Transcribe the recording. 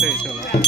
对小兰